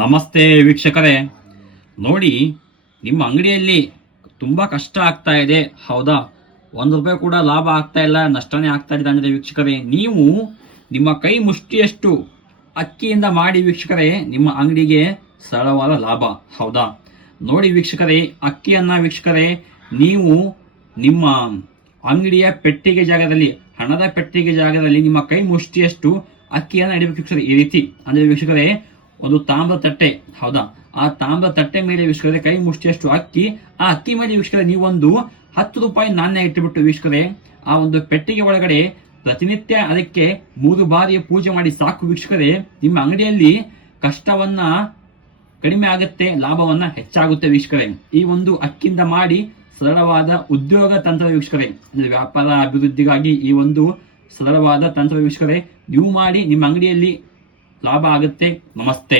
ನಮಸ್ತೆ ವೀಕ್ಷಕರೇ, ನೋಡಿ ನಿಮ್ಮ ಅಂಗಡಿಯಲ್ಲಿ ತುಂಬ ಕಷ್ಟ ಆಗ್ತಾ ಇದೆ, ಹೌದಾ? 1 ರೂಪಾಯಿ ಕೂಡ ಲಾಭ ಆಗ್ತಾ ಇಲ್ಲ, ನಷ್ಟನೇ ಆಗ್ತಾ ಇದೆ ಅಂದರೆ ವೀಕ್ಷಕರೇ, ನೀವು ನಿಮ್ಮ ಕೈ ಮುಷ್ಟಿಯಷ್ಟು ಅಕ್ಕಿಯಿಂದ ಮಾಡಿ ವೀಕ್ಷಕರೇ, ನಿಮ್ಮ ಅಂಗಡಿಗೆ ಸರಳವಾದ ಲಾಭ, ಹೌದಾ? ನೋಡಿ ವೀಕ್ಷಕರೇ, ಅಕ್ಕಿಯನ್ನ ವೀಕ್ಷಕರೇ ನೀವು ನಿಮ್ಮ ಅಂಗಡಿಯ ಪೆಟ್ಟಿಗೆ ಜಾಗದಲ್ಲಿ, ಹಣದ ಪೆಟ್ಟಿಗೆ ಜಾಗದಲ್ಲಿ ನಿಮ್ಮ ಕೈ ಮುಷ್ಟಿಯಷ್ಟು ಅಕ್ಕಿಯನ್ನು ಇಡಬೇಕು ವೀಕ್ಷಕರೇ. ಈ ರೀತಿ ಅಂದ್ರೆ ವೀಕ್ಷಕರೇ, ಒಂದು ತಾಮ್ರ ತಟ್ಟೆ, ಹೌದಾ? ಆ ತಾಮ್ರ ತಟ್ಟೆ ಮೇಲೆ ವೀಕ್ಷಕರೇ ಕೈ ಮುಷ್ಟಿಯಷ್ಟು ಅಕ್ಕಿ, ಆ ಅಕ್ಕಿ ಮೇಲೆ ವೀಕ್ಷಕರೇ ನೀವೊಂದು 10 ರೂಪಾಯಿ ನಾಣ್ಯ ಇಟ್ಟುಬಿಟ್ಟು ವೀಕ್ಷಕರೇ, ಆ ಒಂದು ಪೆಟ್ಟಿಗೆ ಒಳಗಡೆ ಪ್ರತಿನಿತ್ಯ ಅದಕ್ಕೆ 3 ಬಾರಿ ಪೂಜೆ ಮಾಡಿ ಸಾಕು ವೀಕ್ಷಕರೇ. ನಿಮ್ಮ ಅಂಗಡಿಯಲ್ಲಿ ಕಷ್ಟವನ್ನ ಕಡಿಮೆ ಆಗುತ್ತೆ, ಲಾಭವನ್ನ ಹೆಚ್ಚಾಗುತ್ತೆ ವೀಕ್ಷಕರೇ. ಈ ಒಂದು ಅಕ್ಕಿಯಿಂದ ಮಾಡಿ ಸರಳವಾದ ಉದ್ಯೋಗ ತಂತ್ರ ವೀಕ್ಷಕರೇ, ಅಂದ್ರೆ ವ್ಯಾಪಾರ ಅಭಿವೃದ್ಧಿಗಾಗಿ ಈ ಒಂದು ಸರಳವಾದ ತಂತ್ರ ವೀಕ್ಷಕರೇ ನೀವು ಮಾಡಿ, ನಿಮ್ಮ ಅಂಗಡಿಯಲ್ಲಿ ಲಾಭ ಆಗುತ್ತೆ. ನಮಸ್ತೆ.